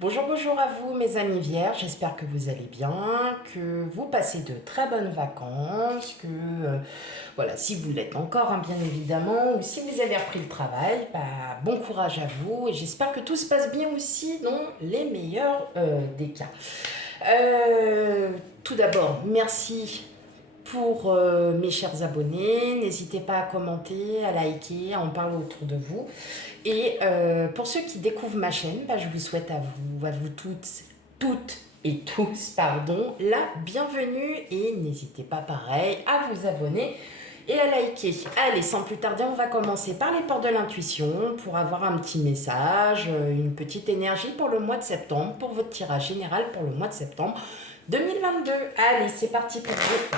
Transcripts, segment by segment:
Bonjour, bonjour à vous mes amis vierges, j'espère que vous allez bien, que vous passez de très bonnes vacances, que voilà, si vous l'êtes encore bien évidemment, ou si vous avez repris le travail, bon courage à vous et j'espère que tout se passe bien aussi dans les meilleurs des cas. Tout d'abord, merci pour mes chers abonnés, n'hésitez pas à commenter, à liker, à en parler autour de vous. Et pour ceux qui découvrent ma chaîne, je vous souhaite à vous toutes et tous, pardon, la bienvenue et n'hésitez pas pareil à vous abonner et à liker. Allez, sans plus tarder, on va commencer par les portes de l'intuition pour avoir un petit message, une petite énergie pour le mois de septembre, pour votre tirage général pour le mois de septembre 2022. Allez, c'est parti pour vous,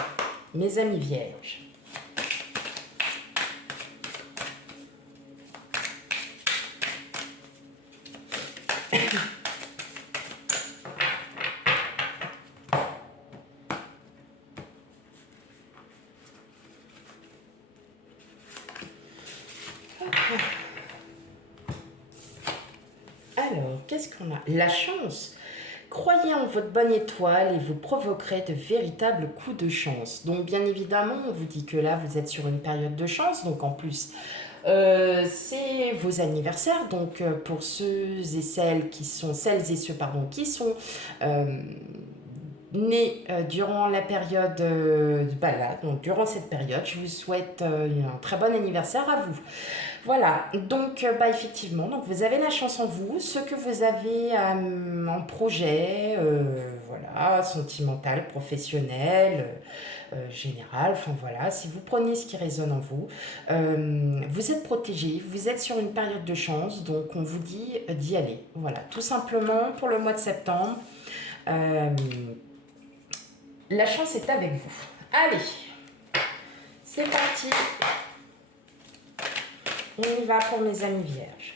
mes amis vierges. Alors, qu'est-ce qu'on a? La chance. Croyez en votre bonne étoile et vous provoquerez de véritables coups de chance. Donc, bien évidemment, on vous dit que là, vous êtes sur une période de chance. Donc, en plus, c'est vos anniversaires. Donc, pour celles et ceux, pardon, qui sont nés durant la période, là, donc durant cette période, je vous souhaite un très bon anniversaire à vous. Voilà, donc effectivement, donc vous avez la chance en vous, ce que vous avez en projet, voilà, sentimental, professionnel, général, enfin voilà, si vous prenez ce qui résonne en vous, vous êtes protégé, vous êtes sur une période de chance, donc on vous dit d'y aller. Voilà, tout simplement pour le mois de septembre, la chance est avec vous. Allez, c'est parti. On y va pour mes amis vierges.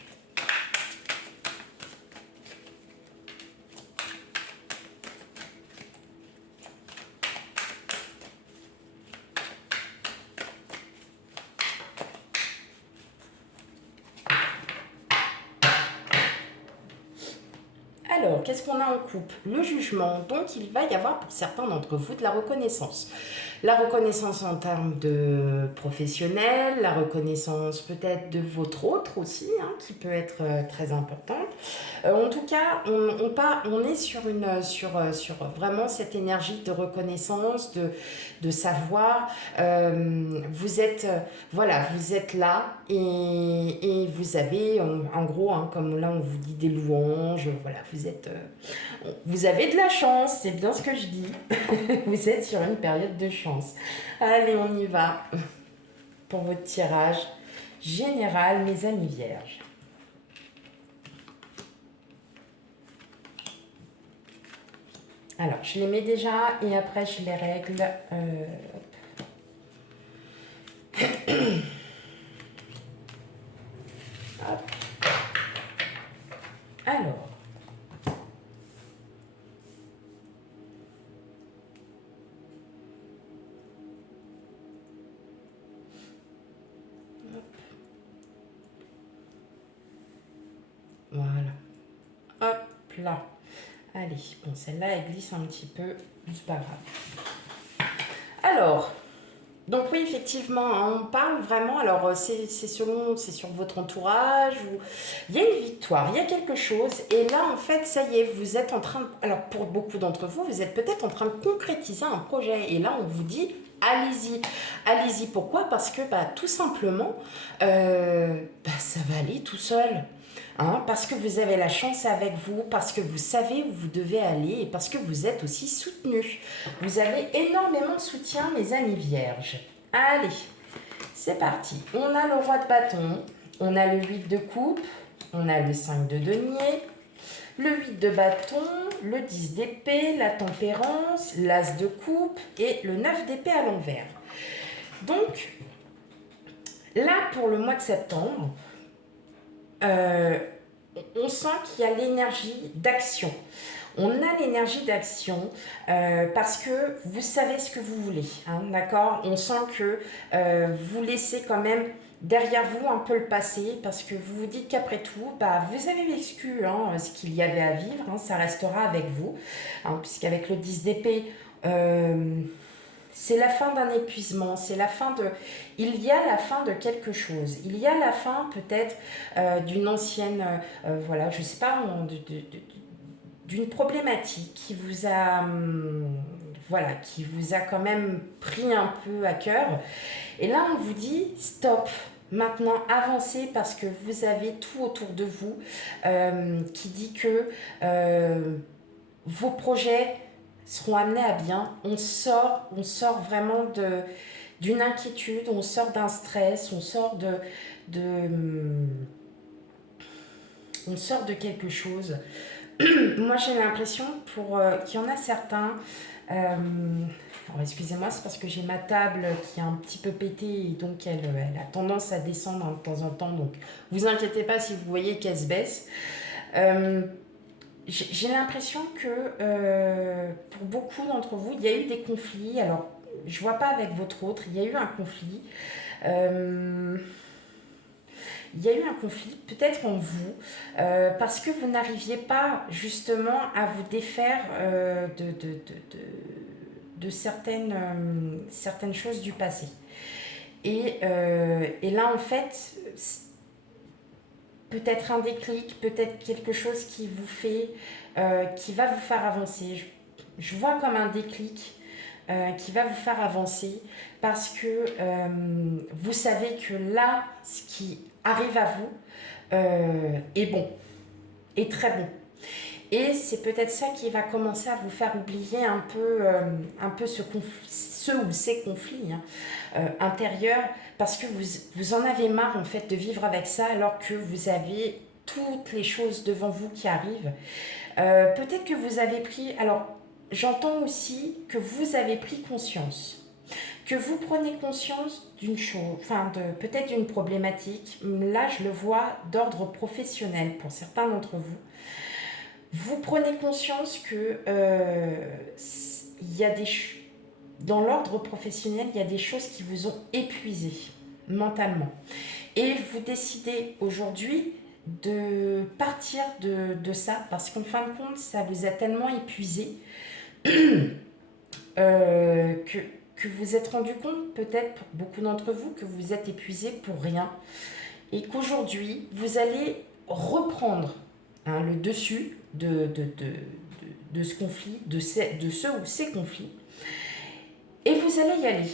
Alors, qu'est-ce qu'on a en coupe? Le jugement. Donc, il va y avoir pour certains d'entre vous de la reconnaissance. La reconnaissance en termes de professionnel, la reconnaissance peut-être de votre autre aussi, qui peut être très importante. En tout cas, on est sur vraiment cette énergie de reconnaissance, de savoir. Voilà, vous êtes là et vous avez, en gros, comme là on vous dit des louanges, voilà, vous avez de la chance, c'est bien ce que je dis. Vous êtes sur une période de chance. Allez, on y va pour votre tirage général, mes amis vierges. Alors, je les mets déjà et après je les règle. Hop. Alors. Voilà. Hop là. Allez, bon, celle-là, elle glisse un petit peu, c'est pas grave. Alors, donc oui, effectivement, on parle vraiment, alors c'est sur votre entourage, ou il y a une victoire, il y a quelque chose, et là, en fait, ça y est, vous êtes en train, alors pour beaucoup d'entre vous, vous êtes peut-être en train de concrétiser un projet, et là, on vous dit, allez-y. Allez-y, pourquoi? Parce que, tout simplement, ça va aller tout seul. Parce que vous avez la chance avec vous, parce que vous savez où vous devez aller et parce que vous êtes aussi soutenu. Vous avez énormément de soutien, mes amis vierges. Allez, c'est parti. On a le roi de bâton, on a le 8 de coupe, on a le 5 de denier, le 8 de bâton, le 10 d'épée, la tempérance, l'as de coupe et le 9 d'épée à l'envers. Donc, là, pour le mois de septembre, on sent qu'il y a l'énergie d'action. On a l'énergie d'action parce que vous savez ce que vous voulez, d'accord? On sent que vous laissez quand même derrière vous un peu le passé, parce que vous vous dites qu'après tout, bah, vous avez vécu hein, ce qu'il y avait à vivre, hein, ça restera avec vous, hein, puisqu'avec le 10 d'épée, c'est la fin d'un épuisement, c'est la fin de... Il y a la fin de quelque chose, il y a la fin peut-être d'une ancienne, voilà, je sais pas, d'une problématique qui vous a... voilà, qui vous a quand même pris un peu à cœur. Et là, on vous dit stop. Maintenant, avancez parce que vous avez tout autour de vous qui dit que vos projets seront amenés à bien. On sort vraiment d'une inquiétude, on sort d'un stress, on sort de quelque chose. Moi, j'ai l'impression qu'il y en a certains. Alors, excusez-moi, c'est parce que j'ai ma table qui est un petit peu pétée et donc elle a tendance à descendre de temps en temps. Donc, vous inquiétez pas si vous voyez qu'elle se baisse. J'ai l'impression que pour beaucoup d'entre vous, il y a eu des conflits. Alors, je vois pas avec votre autre, il y a eu un conflit. Il y a eu un conflit, peut-être en vous, parce que vous n'arriviez pas justement à vous défaire de certaines choses du passé. Et là, en fait, peut-être un déclic, peut-être quelque chose qui vous fait, qui va vous faire avancer. Je vois comme un déclic qui va vous faire avancer parce que vous savez que là, ce qui arrive à vous est bon, est très bon. Et c'est peut-être ça qui va commencer à vous faire oublier un peu ce ou ces conflits intérieurs, parce que vous en avez marre en fait de vivre avec ça alors que vous avez toutes les choses devant vous qui arrivent. Peut-être que vous avez pris... Alors, j'entends aussi que vous avez pris conscience. Que vous prenez conscience d'une chose, enfin peut-être d'une problématique. Là, je le vois d'ordre professionnel pour certains d'entre vous. Vous prenez conscience que il y a dans l'ordre professionnel, il y a des choses qui vous ont épuisé mentalement. Et vous décidez aujourd'hui de partir de ça, parce qu'en fin de compte, ça vous a tellement épuisé que vous êtes rendu compte, peut-être pour beaucoup d'entre vous, que vous êtes épuisé pour rien. Et qu'aujourd'hui, vous allez reprendre le dessus de ce conflit, de ce ou ces conflits, et vous allez y aller.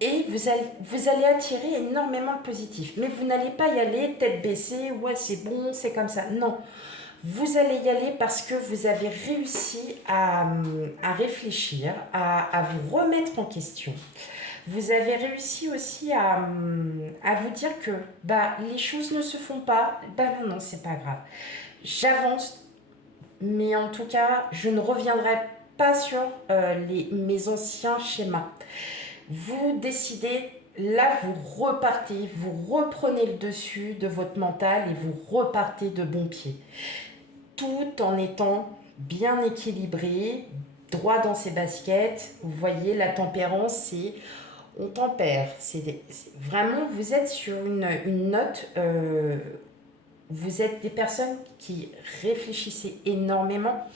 Et vous allez attirer énormément de positif. Mais vous n'allez pas y aller tête baissée, ouais c'est bon, c'est comme ça. Non, vous allez y aller parce que vous avez réussi à réfléchir, à vous remettre en question. Vous avez réussi aussi à vous dire que bah, les choses ne se font pas. Bah non, c'est pas grave. J'avance, mais en tout cas, je ne reviendrai pas sur mes anciens schémas. Vous décidez, là vous repartez, vous reprenez le dessus de votre mental et vous repartez de bon pied. Tout en étant bien équilibré, droit dans ses baskets. Vous voyez, la tempérance, c'est on tempère. Vraiment, vous êtes sur une note, vous êtes des personnes qui réfléchissaient énormément,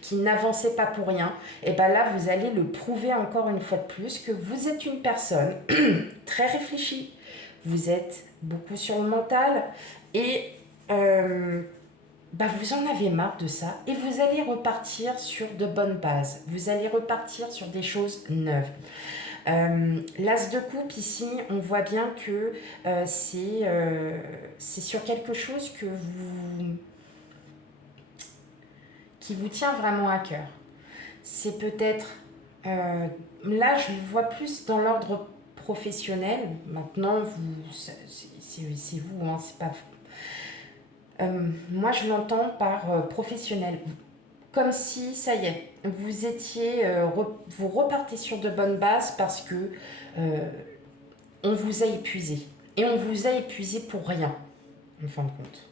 qui n'avançaient pas pour rien. Et bien là, vous allez le prouver encore une fois de plus que vous êtes une personne très réfléchie. Vous êtes beaucoup sur le mental et vous en avez marre de ça et vous allez repartir sur de bonnes bases. Vous allez repartir sur des choses neuves. L'as de coupe ici, on voit bien que c'est sur quelque chose qui vous tient vraiment à cœur. C'est peut-être, là je le vois plus dans l'ordre professionnel. Maintenant, c'est vous, hein, c'est pas... moi je l'entends par professionnel. Comme si, ça y est, vous repartez sur de bonnes bases parce que on vous a épuisé. Et on vous a épuisé pour rien, en fin de compte.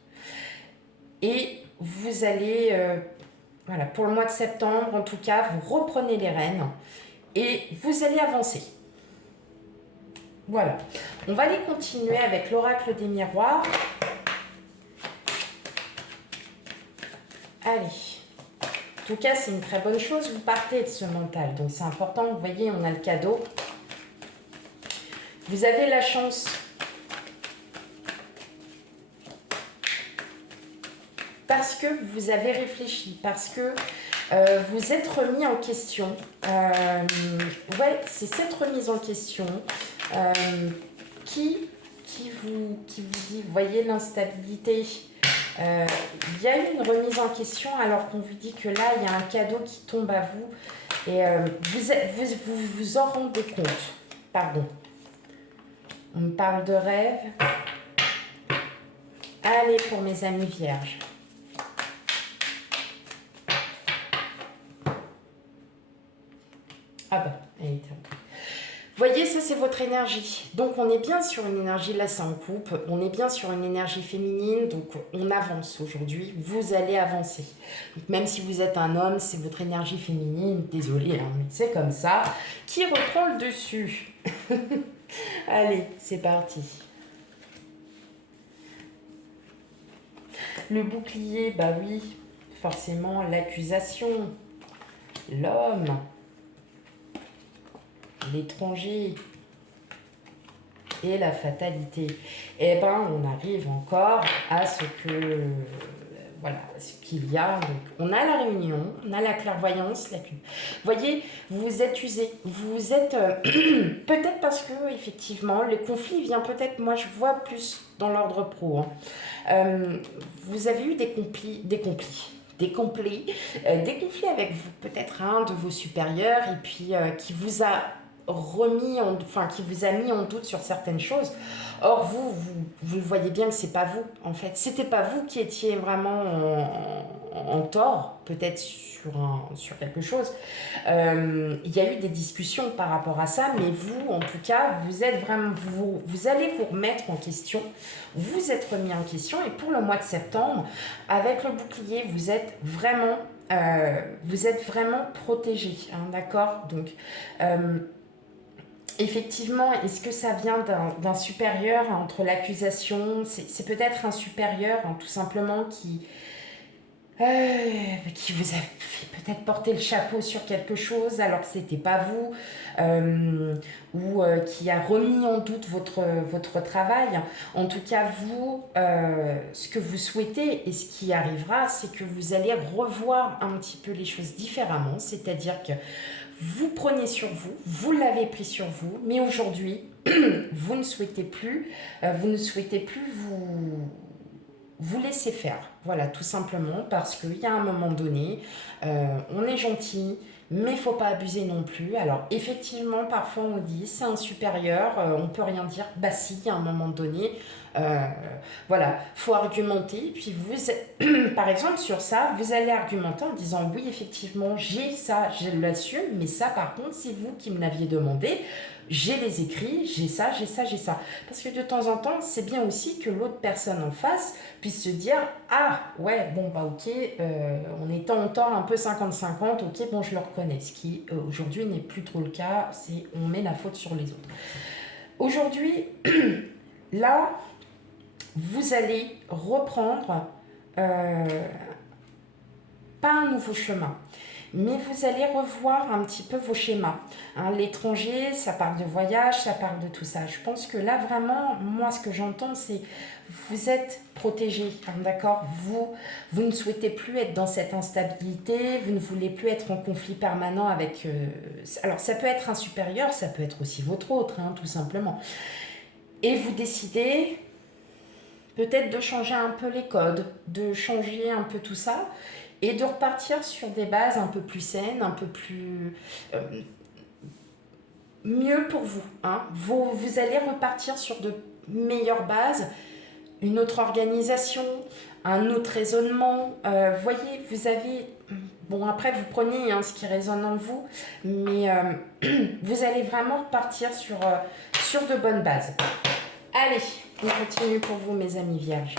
Et vous allez, voilà, pour le mois de septembre, en tout cas, vous reprenez les rênes et vous allez avancer. Voilà. On va aller continuer avec l'oracle des miroirs. Allez. En tout cas, c'est une très bonne chose. Vous partez de ce mental. Donc, c'est important. Vous voyez, on a le cadeau. Vous avez la chance parce que vous avez réfléchi, parce que vous êtes remis en question. Ouais, c'est cette remise en question qui vous dit, vous voyez l'instabilité. Il y a eu une remise en question alors qu'on vous dit que là, il y a un cadeau qui tombe à vous et vous en rendez compte. Pardon. On me parle de rêve. Allez, pour mes amis vierges. Ah ben, elle était en... Vous voyez, ça c'est votre énergie. Donc on est bien sur une énergie, là c'est en couple, on est bien sur une énergie féminine, donc on avance aujourd'hui, vous allez avancer. Donc, même si vous êtes un homme, c'est votre énergie féminine, désolé, hein, mais c'est comme ça, qui reprend le dessus. Allez, c'est parti. Le bouclier, bah oui, forcément, l'accusation, l'homme, l'étranger et la fatalité. Et ben, on arrive encore à ce que, voilà, ce qu'il y a. Donc, on a la réunion, on a la clairvoyance. Vous voyez, vous êtes usé. Vous êtes, peut-être parce que, effectivement, le conflit vient peut-être, moi je vois plus dans l'ordre pro. Hein. Vous avez eu des conflits avec peut-être un de vos supérieurs et puis qui vous a qui vous a mis en doute sur certaines choses. Or, vous voyez bien que c'est pas vous, en fait. C'était pas vous qui étiez vraiment en tort, peut-être sur quelque chose. Il y a eu des discussions par rapport à ça, mais vous, en tout cas, vous êtes vraiment, vous allez vous remettre en question. Vous êtes remis en question et pour le mois de septembre, avec le bouclier, vous êtes vraiment protégé, hein, d'accord? Donc, effectivement, est-ce que ça vient d'un supérieur entre l'accusation? C'est peut-être un supérieur, hein, tout simplement, qui vous a fait peut-être porter le chapeau sur quelque chose alors que c'était pas vous, ou qui a remis en doute votre travail. En tout cas, vous, ce que vous souhaitez et ce qui arrivera, c'est que vous allez revoir un petit peu les choses différemment, c'est-à-dire que vous prenez sur vous, vous l'avez pris sur vous, mais aujourd'hui, vous ne souhaitez plus vous laisser faire. Voilà, tout simplement, parce qu'il y a un moment donné, on est gentil, mais il ne faut pas abuser non plus. Alors, effectivement, parfois on dit, c'est un supérieur, on ne peut rien dire. Bah si, il y a un moment donné, voilà, il faut argumenter. Puis vous, par exemple, sur ça, vous allez argumenter en disant, oui, effectivement, j'ai ça, je l'assume, mais ça, par contre, c'est vous qui me l'aviez demandé. J'ai les écrits, j'ai ça, j'ai ça, j'ai ça. Parce que de temps en temps, c'est bien aussi que l'autre personne en face puisse se dire « Ah, ouais, bon, bah ok, on était en tort un peu 50-50, ok, bon, je le reconnais. » Ce qui, aujourd'hui, n'est plus trop le cas, c'est on met la faute sur les autres. Aujourd'hui, là, vous allez reprendre pas un nouveau chemin, mais vous allez revoir un petit peu vos schémas. Hein, l'étranger, ça parle de voyage, ça parle de tout ça. Je pense que là, vraiment, moi, ce que j'entends, c'est vous êtes protégé, hein, d'accord? Vous ne souhaitez plus être dans cette instabilité, vous ne voulez plus être en conflit permanent avec... alors, ça peut être un supérieur, ça peut être aussi votre autre, hein, tout simplement. Et vous décidez peut-être de changer un peu les codes, de changer un peu tout ça, et de repartir sur des bases un peu plus saines, un peu plus... mieux pour vous, hein. Vous allez repartir sur de meilleures bases, une autre organisation, un autre raisonnement. Voyez, vous avez... Bon, après, vous prenez hein, ce qui résonne en vous, mais vous allez vraiment repartir sur de bonnes bases. Allez, on continue pour vous, mes amis vierges.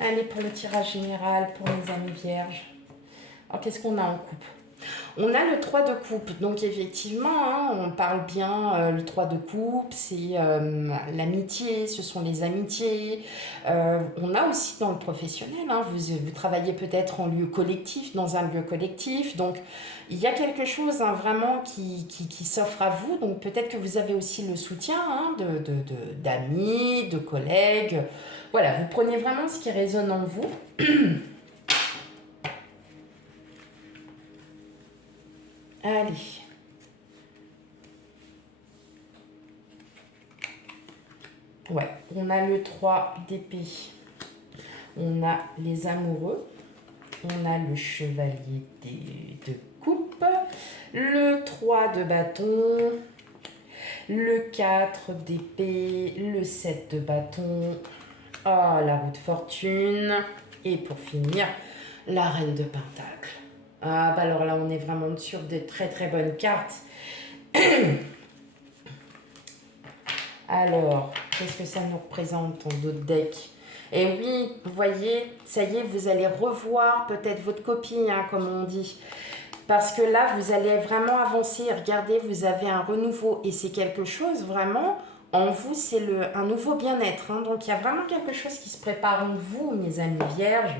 Allez, pour le tirage général, pour les amis vierges. Alors, qu'est-ce qu'on a en coupe? On a le 3 de coupe, donc effectivement, hein, on parle bien, le 3 de coupe, c'est l'amitié, ce sont les amitiés. On a aussi dans le professionnel, hein, vous travaillez peut-être en lieu collectif, dans un lieu collectif, donc il y a quelque chose hein, vraiment qui s'offre à vous, donc peut-être que vous avez aussi le soutien hein, d'amis, de collègues. Voilà, vous prenez vraiment ce qui résonne en vous. Allez. Ouais, on a le 3 d'épée. On a les amoureux. On a le chevalier de coupe. Le 3 de bâton. Le 4 d'épée. Le 7 de bâton. Ah, la roue de fortune. Et pour finir, la reine de pentacle. Ah, bah alors là, on est vraiment sur de très très bonnes cartes. Alors, qu'est-ce que ça nous représente en d'autres decks? Et oui, vous voyez, ça y est, vous allez revoir peut-être votre copie, hein, comme on dit. Parce que là, vous allez vraiment avancer. Regardez, vous avez un renouveau. Et c'est quelque chose vraiment, en vous, c'est un nouveau bien-être. Hein. Donc, il y a vraiment quelque chose qui se prépare en vous, mes amis vierges.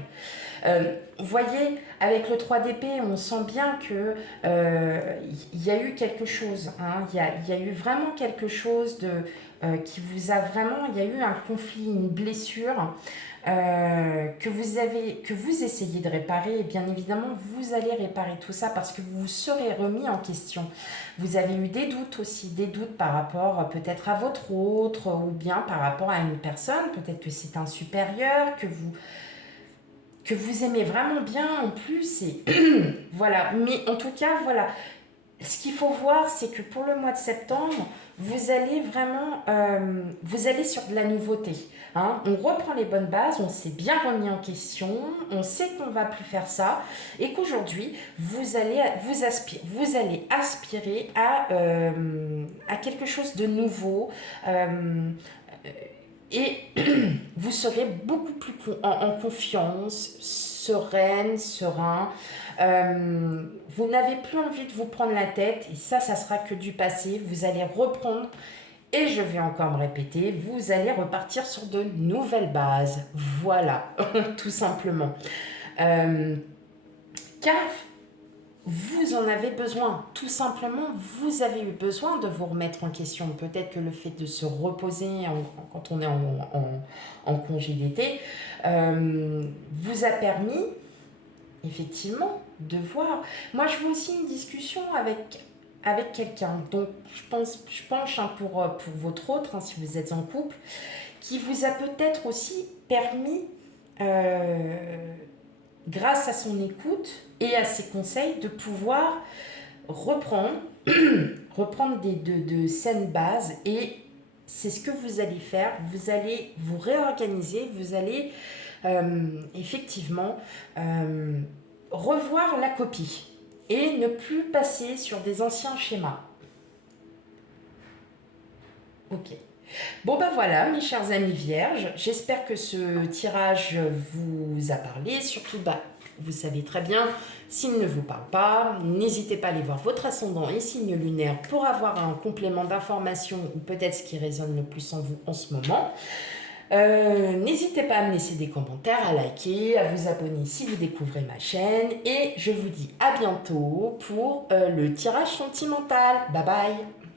Vous voyez, avec le 3 d'épée, on sent bien que y a eu quelque chose. Hein, y a eu vraiment quelque chose qui vous a vraiment... Il y a eu un conflit, une blessure que vous essayez de réparer. Et bien évidemment, vous allez réparer tout ça parce que vous vous serez remis en question. Vous avez eu des doutes aussi, des doutes par rapport peut-être à votre autre ou bien par rapport à une personne. Peut-être que c'est un supérieur que vous aimez vraiment bien en plus. Et voilà, mais en tout cas, voilà. Ce qu'il faut voir, c'est que pour le mois de septembre, vous allez vraiment, vous allez sur de la nouveauté. Hein. On reprend les bonnes bases, on s'est bien remis en question, on sait qu'on ne va plus faire ça et qu'aujourd'hui, vous allez aspirer à quelque chose de nouveau. Et vous serez beaucoup plus en confiance, sereine, serein. Vous n'avez plus envie de vous prendre la tête et ça sera que du passé. Vous allez reprendre et je vais encore me répéter, vous allez repartir sur de nouvelles bases. Voilà, tout simplement. Car vous en avez besoin, tout simplement, vous avez eu besoin de vous remettre en question. Peut-être que le fait de se reposer quand on est en congé d'été vous a permis, effectivement, de voir. Moi, je veux aussi une discussion avec quelqu'un. Donc, je penche hein, pour votre autre, hein, si vous êtes en couple, qui vous a peut-être aussi permis... grâce à son écoute et à ses conseils, de pouvoir reprendre de saines bases. Et c'est ce que vous allez faire. Vous allez vous réorganiser, vous allez effectivement revoir la copie et ne plus passer sur des anciens schémas. Ok. Bon ben voilà mes chers amis vierges, j'espère que ce tirage vous a parlé, surtout vous savez très bien, s'il ne vous parle pas, n'hésitez pas à aller voir votre ascendant et signe lunaire pour avoir un complément d'information ou peut-être ce qui résonne le plus en vous en ce moment. N'hésitez pas à me laisser des commentaires, à liker, à vous abonner si vous découvrez ma chaîne et je vous dis à bientôt pour le tirage sentimental. Bye bye.